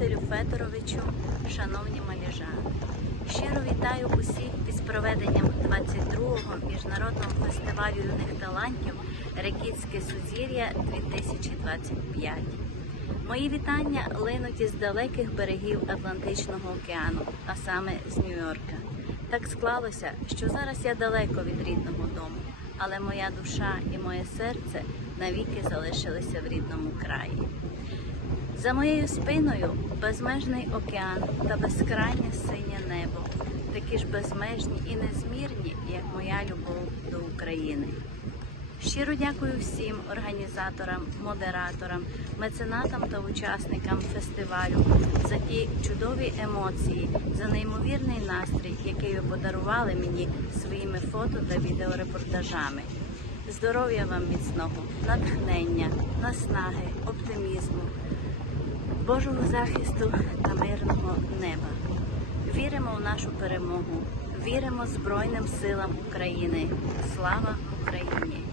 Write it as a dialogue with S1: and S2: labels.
S1: Василю Федоровичу, шановні маліжани. Щиро вітаю усіх із проведенням 22-го міжнародного фестивалю юних талантів Рекітське Сузір'я 2025. Мої вітання линуть із далеких берегів Атлантичного океану, а саме з Нью-Йорка. Так склалося, що зараз я далеко від рідного дому, але моя душа і моє серце навіки залишилися в рідному краї. За моєю спиною безмежний океан та безкрайнє синє небо, такі ж безмежні і незмірні, як моя любов до України. Щиро дякую всім організаторам, модераторам, меценатам та учасникам фестивалю за ті чудові емоції, за неймовірний настрій, який ви подарували мені своїми фото та відеорепортажами. Здоров'я вам міцного, натхнення, наснаги, оптимізму, Божого захисту та мирного неба. Віримо в нашу перемогу, віримо Збройним силам України. Слава Україні!